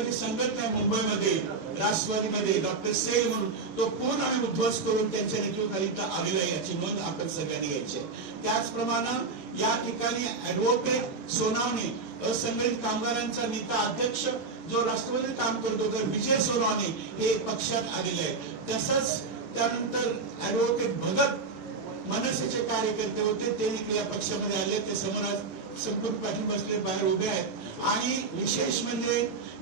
भाजपची संघटना मुंबईमध्ये राष्ट्रवादीमध्ये डॉक्टर सेल म्हणून तो पूर्ण आम्ही उद्ध्वस्त करून त्यांच्या नेतृत्वाखाली इथं आलेला आहे याची नोंद आपण सगळ्यांनी घ्यायची. त्याचप्रमाणे या ठिकाणी ऍडव्होकेट सोनावणे असंघटित कामगारांचा नेता अध्यक्ष जो राष्ट्रवादी काम करतो तर विजय सोनावणे हे पक्षात आलेले आहेत. तसंच त्यानंतर ऍडव्होकेट भगत मनसेचे कार्यकर्ते होते ते देखील या पक्षामध्ये आले. ते समोर आज संपूर्ण पाठिंबा बसले बाहेर उभे आहेत. आणि विशेष म्हणजे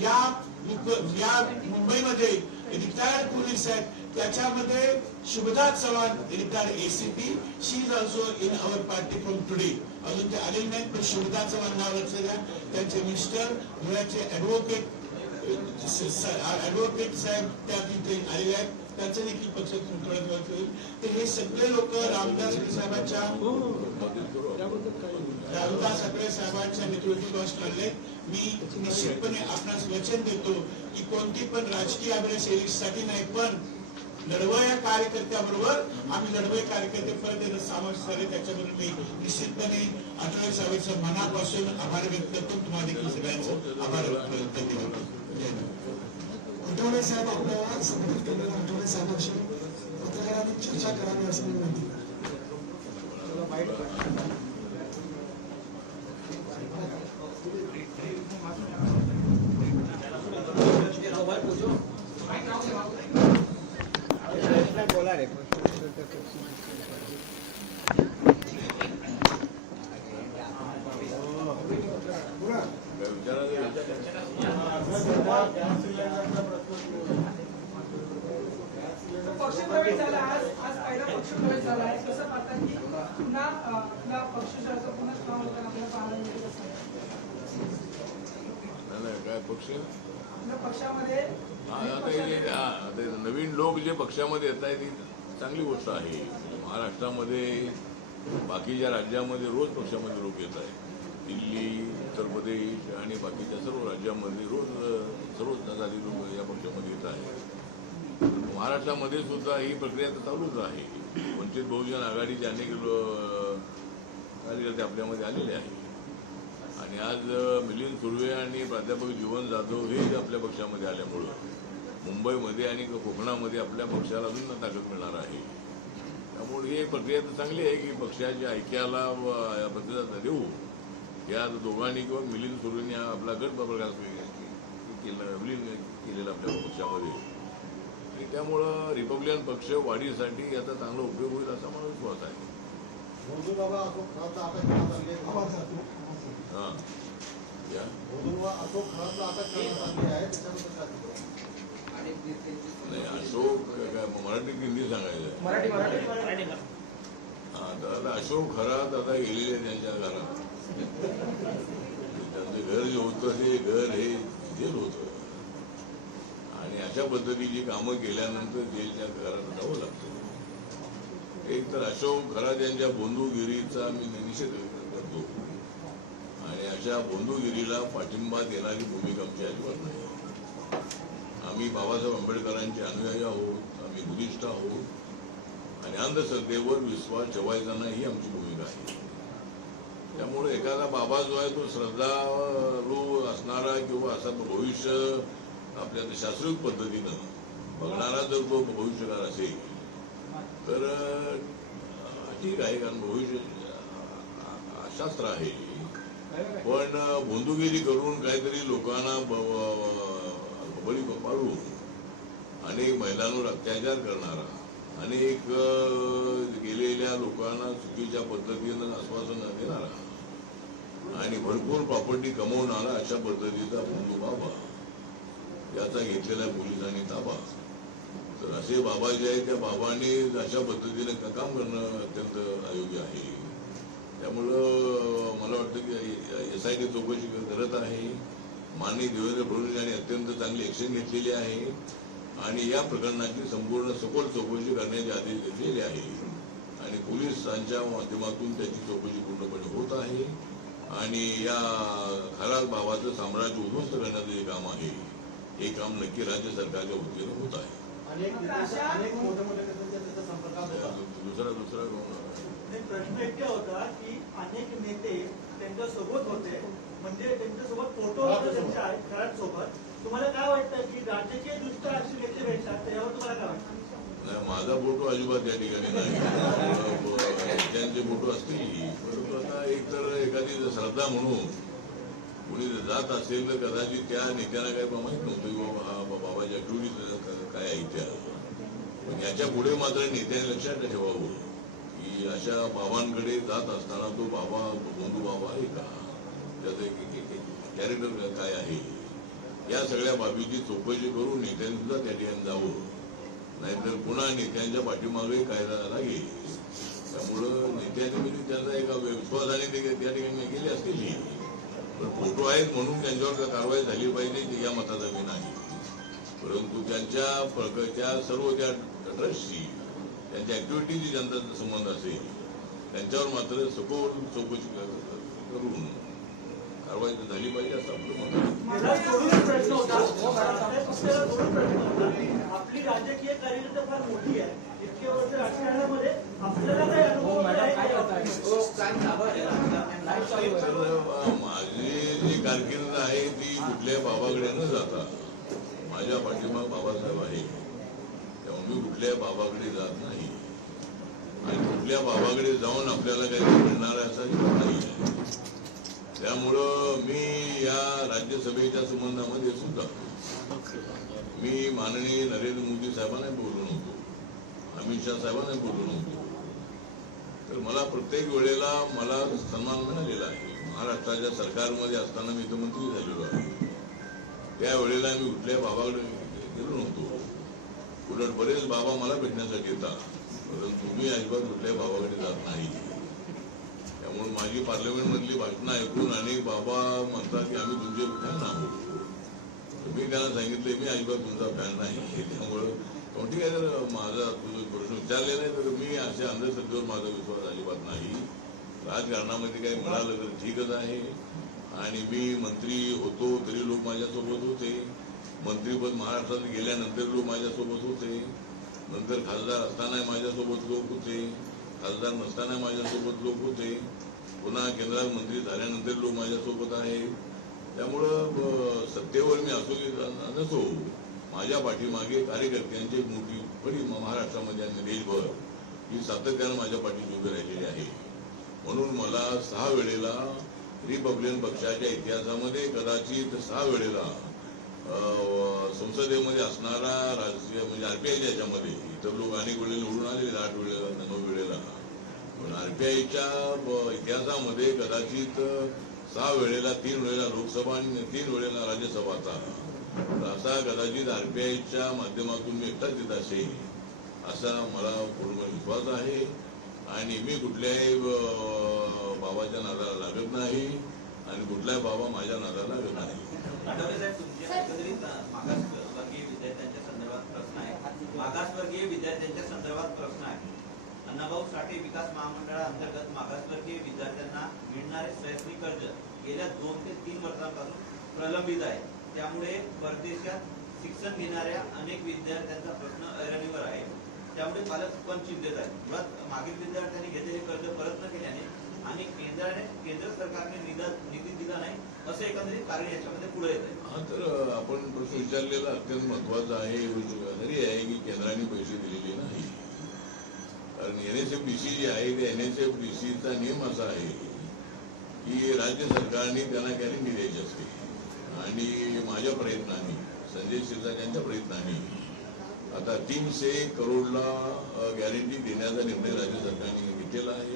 या मुंबईमध्ये रिटायर्ड पोलीस आहेत त्याच्यामध्ये Shubhada Chavan retired ACP she is also in our party from today. अजून ते आलेले नाहीत पण शुभदा चव्हाण नाव लक्षात घ्या. त्यांचे मिस्टर धुळ्याचे ऍडव्होकेट साहेब त्या तिथे आलेले आहेत. त्यांचं देखील पक्षातून थोडं होईल. तर हे सगळे लोक रामदास साहेबांच्या नेतृत्वास ठरले. मी निश्चितपणे आपणास वचन देतो की कोणती पण राजकीय अभिनयशैलीसाठी नाही पण लढवय या कार्यकर्त्याबरोबर आम्ही लढवय कार्यकर्ते परत समावेश झाले. त्याच्याबरोबर मी निश्चितपणे आठवले साहेबांच्या मनापासून आभार व्यक्त करतो. तुम्हाला देखील सगळ्यांचा आभार व्यक्त करतो. आठवले साहेब आपल्याला संबोधित केलेल्या आठवले साहेबांशी पत्रकारांनी चर्चा करावी असं मी विनंती करतो. बोला रे पक्षप्रवेश झाला. आज पहिला पक्षप्रवेश झाला आहे. कसं पाहता की पुन्हा आपला पक्षाचं पुन्हा नाव होतं आपल्याला पाहायला मिळत असं काय पक्ष आपल्या पक्षामध्ये आता नवीन लोक जे पक्षामध्ये येत आहेत ती चांगली गोष्ट आहे. महाराष्ट्रामध्ये बाकीच्या राज्यामध्ये रोज पक्षामध्ये लोक येत आहेत. दिल्ली, उत्तर प्रदेश आणि बाकीच्या सर्व राज्यांमध्ये रोज सर्व जाती लोक या पक्षामध्ये येत आहेत. महाराष्ट्रामध्ये सुद्धा ही प्रक्रिया तर चालूच आहे. वंचित बहुजन आघाडीचे अनेक कार्यकर्ते आपल्यामध्ये आलेले आहेत. आणि आज मिलिंद सुर्वे आणि प्राध्यापक जीवन जाधव हे आपल्या पक्षामध्ये आल्यामुळं मुंबईमध्ये आणि कोकणामध्ये आपल्या पक्षाला अजून ताकद मिळणार आहे. त्यामुळे ही प्रक्रिया तर चांगली आहे की पक्षाच्या ऐक्याला प्रतिसाद देऊ. या दोघांनी किंवा मिलिंद सुर्वेंनी आपला गट प्रकार विलीन केलेला आपल्या पक्षामध्ये. आणि त्यामुळं रिपब्लिकन पक्ष वाढीसाठी याचा चांगला उपयोग होईल असा मला विश्वास आहे. हां या नाही अशोक काय मराठी हिंदी सांगायचं मराठी हां तर अशोक खरात आता गेलेले त्यांच्या घरात. त्यांचं घर जे होतं ते घर हे जेल होतं. आणि अशा पद्धतीची कामं केल्यानंतर जेलच्या घरात जावं लागतं. एक तर अशोक खरात यांच्या बंधुगिरीचा मी निषेध करतो. आणि अशा बंधुगिरीला पाठिंबा देणारी भूमिका आमची अजिबात नाही. आम्ही बाबासाहेब आंबेडकरांचे अनुयायी आहोत. आम्ही बुद्धिस्ट आहोत. आणि अंधश्रद्धेवर विश्वास ठेवायचा नाही ही आमची भूमिका आहे. त्यामुळे एखादा बाबा जो आहे तो श्रद्धाळू असणारा किंवा असा भविष्य आपल्या शास्त्रीय पद्धतीनं बघणारा जर तो भविष्यकार असेल तर ठीक आहे. कारण भविष्य शास्त्र आहे. पण बंधुगिरी करून काहीतरी लोकांना बळी पाडून अनेक महिलांवर अत्याचार करणारा, अनेक गेलेल्या लोकांना चुकीच्या पद्धतीनं आश्वासन देणारा आणि भरपूर प्रॉपर्टी कमवणारा अशा पद्धतीचा बंधू बाबा याचा घेतलेला पोलिसांनी ताबा. तर असे बाबा जे आहेत त्या बाबांनी अशा पद्धतीने काम करणं अत्यंत अयोग्य आहे. त्यामुळं मला वाटतं की SIT चौकशी करत आहे. माननीय देवेंद्र फडणवीस यांनी अत्यंत चांगली ऍक्शन घेतलेली आहे आणि या प्रकरणाची संपूर्ण सखोल चौकशी करण्याचे आदेश घेतलेले आहे. आणि पोलिसांच्या माध्यमातून त्याची चौकशी पूर्णपणे होत आहे. आणि या खरात बाबाचं साम्राज्य उद्ध्वस्त करण्याचं जे काम आहे हे काम नक्की राज्य सरकारच्या वतीनं होत आहे. दुसरा प्रश्न इतका होता की अनेक नेते त्यांच्यासोबत होते म्हणजे त्यांच्यासोबत फोटो होते त्यांच्या खरात सोबत. तुम्हाला राजकीय दृष्ट्या अशी घेतली भेटतात त्याच्यावर तुम्हाला काय वाटतं? नाही, माझा फोटो अजिबात या ठिकाणी नाही. त्यांचे फोटो असतील, परंतु आता एक तर एखादी श्रद्धा म्हणून कुणी जात असेल तर कदाचित त्या नेत्यांना काही माहित नव्हतं की बाबाच्या ऍक्टिव्हिटीज काय आहे त्या. पण याच्या पुढे मात्र नेत्यांनी लक्षात ठेवावं की अशा बाबांकडे जात असताना तो बाबा बंधू बाबा आहे का, त्याचं कॅरेक्टर काय आहे, या सगळ्या बाबीची चौकशी करून नेत्यांनी सुद्धा त्या ठिकाणी जावं. नाहीतर पुन्हा नेत्यांच्या पाठीमागे काय लागेल. त्यामुळं नेत्यांनी म्हणजे त्यांचा एका विश्वासाने ते त्या ठिकाणी गेले असतील. पण फोटो आहेत म्हणून त्यांच्यावर कारवाई झाली पाहिजे या मताचा मी नाही. परंतु त्या सर्व त्या ट्रस्टशी त्यांच्या ऍक्टिव्हिटीशी ज्यांचा संबंध असेल त्यांच्यावर मात्र सखोल चौकशी करून कारवाई झाली पाहिजे असं आपलं मत आहे. मला सोडून प्रश्न होता, पक्षाला सोडून प्रश्न होता. आपली राजकीय कारकीर्द फार मोठी आहे. इतके वर्ष राजकारणामध्ये आपल्याला काही अनुभव आहे? माझी जी कारकीर्द आहे ती कुठल्या बाबाकडे न जाता माझ्या पाठीमाग बाबासाहेब आहे. त्यामुळे मी कुठल्या बाबाकडे जात नाही आणि कुठल्या बाबाकडे जाऊन आपल्याला काही मिळणार आहे असं नाही. त्यामुळं मी या राज्यसभेच्या संबंधामध्ये सुद्धा मी माननीय नरेंद्र मोदी साहेबांना बोललो नव्हतो, अमित शहा साहेबांना बोललो नव्हतो. तर मला प्रत्येक वेळेला मला सन्मान मिळालेला आहे. महाराष्ट्राच्या सरकारमध्ये असताना मी इथं मंत्री झालेलो आहे. त्यावेळेला मी कुठल्या बाबाकडे गेलो नव्हतो. उलट बरेच बाबा मला भेटण्यासाठी येतात, परंतु मी अजिबात कुठल्या बाबाकडे जात नाही. त्यामुळे माझी पार्लमेंटमधली भाषणं ऐकून अनेक बाबा म्हणतात की आम्ही तुमचे फॅन आहोत. मी त्यांना सांगितले मी अजिबात तुमचा फॅन नाही. त्यामुळं ठीक आहे, जर माझा तुझा प्रश्न विचारलेला आहे तर मी अशा अंधश्रद्धेवर माझा विश्वास अजिबात नाही. राजकारणामध्ये काही मिळालं तर ठीकच आहे. आणि मी मंत्री होतो तरी लोक माझ्यासोबत होते, मंत्रीपद महाराष्ट्रात गेल्यानंतर लोक माझ्यासोबत होते, नंतर खासदार असताना माझ्यासोबत लोक होते, खासदार नसताना माझ्यासोबत लोक होते, पुन्हा केंद्रात मंत्री झाल्यानंतर लोक माझ्यासोबत आहे. त्यामुळं सत्तेवर मी असो की नसो, माझ्या पाठीमागे कार्यकर्त्यांची एक मोठी बरी महाराष्ट्रामध्ये आणि देशभर ही सातत्यानं माझ्या पाठीशी उभी राहिलेली आहे. म्हणून मला 6 वेळेला रिपब्लिकन पक्षाच्या इतिहासामध्ये कदाचित 6 वेळेला संसदेमध्ये असणारा राजकीय म्हणजे आरपीआयच्या याच्यामध्ये इतर लोक अनेक वेळेला निवडून आलेले 8 वेळेला 9 वेळेला, पण आरपीआयच्या इतिहासामध्ये कदाचित 6 वेळेला 3 वेळेला लोकसभा आणि 3 वेळेला राज्यसभाचा असा कदाचित आरपीआयच्या माध्यमातून मी एकटाच येत असेल असा मला पूर्ण विश्वास आहे. आणि मी कुठल्याही बाबाच्या नादाला लागत नाही आणि कुठलाही बाबा माझ्या नादाला लागत नाही. मागासवर्गीय विद्यार्थ्यांच्या संदर्भात प्रश्न आहे. अण्णाभाऊ साठे विकास महामंडळाअंतर्गत मागासवर्गीय विद्यार्थ्यांना मिळणारे शैक्षणिक कर्ज गेल्या 2 ते 3 वर्षांपासून प्रलंबित आहे. त्यामुळे परदेशात शिक्षण घेणाऱ्या अनेक विद्यार्थ्यांचा प्रश्न ऐरणीवर आहे. त्यामुळे पालक पण चिंतेत आहेत. मागील विद्यार्थ्यांनी घेतलेले कर्ज परत न केल्याने आणि केंद्र सरकारने निधी दिला नाही असं एकंदरीत कारण याच्यामध्ये पुढे येत आहे. हा, तर आपण प्रश्न विचारलेला अत्यंत महत्वाचा आहे. जरी आहे की केंद्राने पैसे दिलेले नाही, कारण NSFDC जी आहे त्या NSFDCचा नियम असा आहे की राज्य सरकारने त्यांना गॅरंटी द्यायची असते. आणि माझ्या प्रयत्नाने, संजय शिरसाट प्रयत्नाने आता 300 करोडला गॅरंटी देण्याचा निर्णय राज्य सरकारने घेतलेला आहे.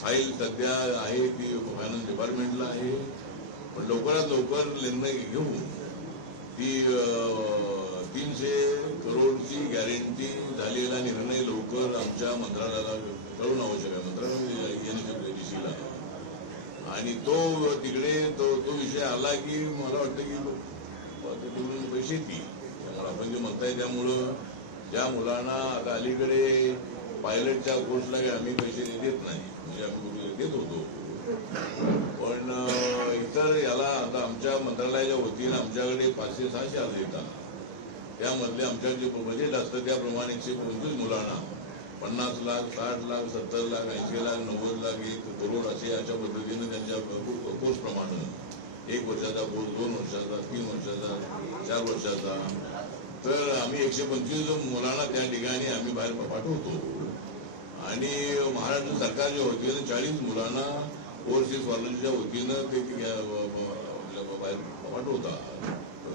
फाईल सध्या आहे ती फायनान्स डिपार्टमेंटला आहे, पण लवकरात लवकर निर्णय घेऊन ती 300 करोडची गॅरंटी झालेला निर्णय लवकर आमच्या मंत्रालयाला कळवणं आवश्यक आहे, मंत्रालय NSFDCला. आणि तो तिकडे तो विषय आला की मला वाटतं की तिकडून पैसे येतील. त्यामुळे आपण जे म्हणताय त्यामुळं ज्या मुलांना आता अलीकडे पायलटच्या कोर्सला आम्ही पैसे देत नाही, म्हणजे आम्ही देत होतो, पण इतर याला आता आमच्या मंत्रालयाच्या वतीनं आमच्याकडे 500-600 अर्ज येतात. त्यामधले आमच्या जे बजेट असतं त्याप्रमाणे 125 मुलांना 50 लाख, 60 लाख, 70 लाख, 80 लाख, 90 लाख, 1 करोड अशा पद्धतीनं त्यांच्या कोर्स प्रमाणे 1 वर्षाचा कोर्स, 2 वर्षाचा, 3 वर्षाचा, 4 वर्षाचा, तर आम्ही 125 मुलांना त्या ठिकाणी आम्ही बाहेर पाठवतो. आणि महाराष्ट्र सरकारच्या वतीनं 40 मुलांना ओव्हरसीज स्कॉलरशिपच्या वतीनं ते बाहेर पाठवतात.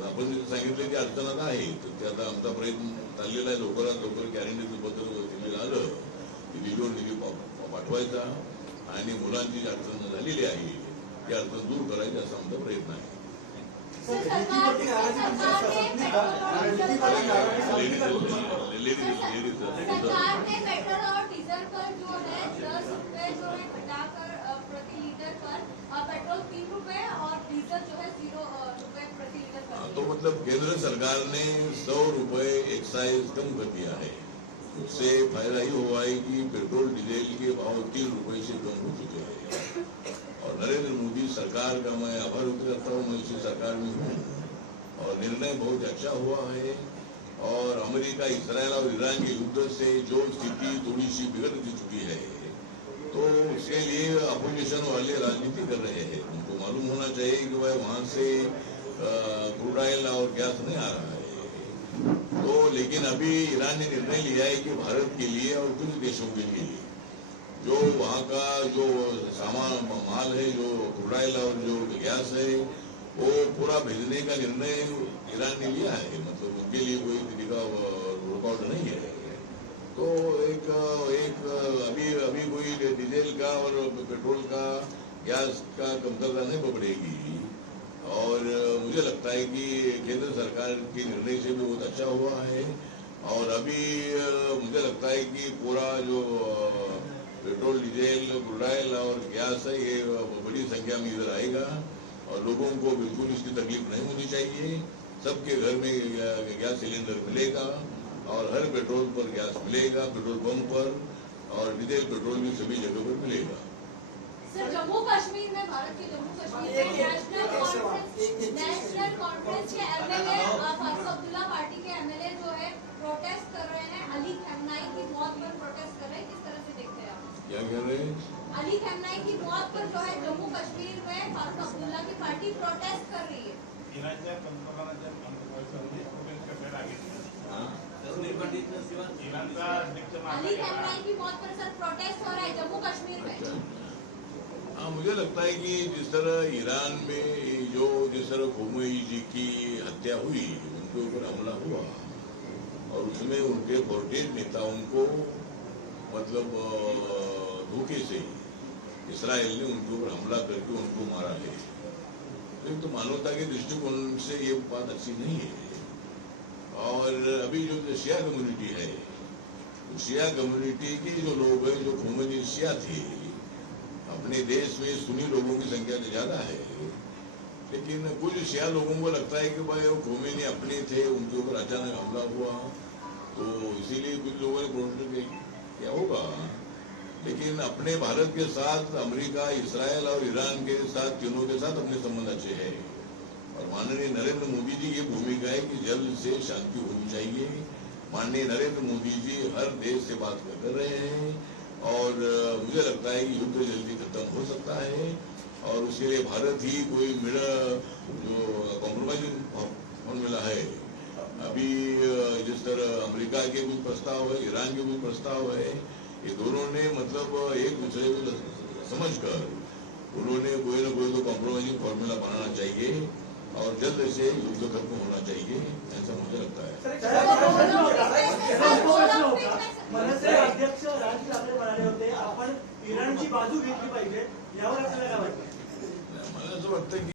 आपण तिथे सांगितलं की अडचण आता आहे, तर ते आता आमचा प्रयत्न चाललेला आहे. लवकरात लवकर गॅरंटीचं पत्र दिलेलं आलं की निधी पाठवायचा आणि मुलांची जी अडचण झालेली आहे ती अडचण दूर करायची असा आमचा प्रयत्न आहे. सरकार ने पेट्रोल और डीजल पर जो है 10 रुपए जो है घटाकर प्रति लीटर पर पेट्रोल 3 रुपए और डीजल जो है 0 रुपए प्रति लीटर कर तो मतलब केंद्र सरकार ने 100 रुपए एक्साइज कम कर दिया है. उससे फायदा ये हुआ है कि पेट्रोल डीजल के भाव 3 रुपए से कम हो चुके हैं. और नरेंद्र मोदी सरकार का मैं आभार व्यक्त करता हूँ. मैं इसी सरकार में हूँ और निर्णय बहुत अच्छा हुआ है. और अमेरिका, इसराइल और ईरान के युद्ध से जो स्थिति थोड़ी सी बिगड़ चुकी है, तो उसके लिए अपोजिशन वाले राजनीति कर रहे हैं. उनको मालूम होना चाहिए कि भाई वहां से क्रूड ऑयल और गैस नहीं आ रहा है. तो लेकिन अभी ईरान ने निर्णय लिया है कि भारत के लिए और कुछ देशों के लिए जो वहाँ का जो सामान माल है, जो क्रूड ऑयल और जो गैस है, वो पूरा भेजने का निर्णय ईरान ने लिया है. मतलब उनके लिए कोई किसी का रुकावट नहीं है. तो एक अभी कोई डीजल का और पेट्रोल का, गैस का कमतरता नहीं पकड़ेगी. और मुझे लगता है कि केंद्र सरकार के निर्णय से भी बहुत अच्छा हुआ है. और अभी मुझे लगता है कि पूरा जो पेट्रोल, डीजल, क्रूड ऑयल और गैस है, ये बड़ी संख्या में इधर आएगा और लोगों को बिल्कुल इसकी तकलीफ नहीं होनी चाहिए. सबके घर में गैस सिलेंडर मिलेगा और हर पेट्रोल पर गैस मिलेगा, पेट्रोल पंप पर, और डीजल पेट्रोल भी सभी जगह पर मिलेगा. सर, जम्मू कश्मीर में, भारत के जम्मू कश्मीर में नेशनल कॉन्फ्रेंस के एमएलए फारूक अब्दुल्ला पार्टी के एमएलए जो है प्रोटेस्ट कर रहे हैं. अली खमनाई की मौत पर प्रोटेस्ट कर रहे हैं. किस तरह से देखते हैं आप? क्या कह रहे हैं? अली खमनाई की मौत पर जो है जम्मू कश्मीर में फारूक अब्दुल्ला की पार्टी प्रोटेस्ट कर रही है. इराणच्या पंतप्रधानांच्या मंत्रिपरिषदेमध्ये प्रोटेस्ट करण्यात आली. काश्मीर पंडित शिवाय इराणचा अध्यक्ष अली खमनाई की मौत पर सर प्रोटेस्ट हो रहा है जम्मू कश्मीर में. हाँ, मुझे लगता है कि जिस तरह ईरान में जिस तरह खोमेनी जी की हत्या हुई, उनके ऊपर हमला हुआ और उसमें उनके फोर्टेड नेताओं को मतलब धोखे से इसराइल ने उनके ऊपर हमला करके उनको मारा है. तो मानवता के दृष्टिकोण से ये बात अच्छी नहीं है. और अभी जो शिया कम्युनिटी है, शिया कम्युनिटी के जो लोग हैं, जो खोमेनी शिया थे, अपने देश में सुन्नी लोगों की संख्या तो ज्यादा है, लेकिन कुछ शिया लोगों को लगता है कि भाई वो खोमेनी अपने थे, उनके ऊपर अचानक हमला हुआ, तो इसीलिए कुछ लोगों ने प्रोटेस्ट किया होगा. लेकिन अपने भारत के साथ अमेरिका, इसराइल और ईरान के साथ, तीनों के साथ अपने संबंध अच्छे हैं. और माननीय नरेंद्र मोदी जी की भूमिका है कि जल्द से शांति होनी चाहिए. माननीय नरेंद्र मोदी जी हर देश से बात कर रहे हैं और मुझे लगता है कि युद्ध जल्दी खत्म हो सकता है. और उसके लिए भारत ही कोई जो कॉम्प्रोमाइजिंग फॉर्मूला है. अभी जिस तरह अमेरिका के कुछ प्रस्ताव है, ईरान के कुछ प्रस्ताव है, ये दोनों ने मतलब एक दूसरे को समझकर उन्होंने कोई न कोई तो कॉम्प्रोमाइजिंग फॉर्मूला बनाना चाहिए और जल्द से युद्ध खत्म होना चाहिए, ऐसा मुझे लगता है. मनसे अध्यक्ष राज ठाकरे म्हणाले होते आपण इराणची बाजू घेतली पाहिजे, यावर आपल्याला काय वाटतं? मला असं वाटतं की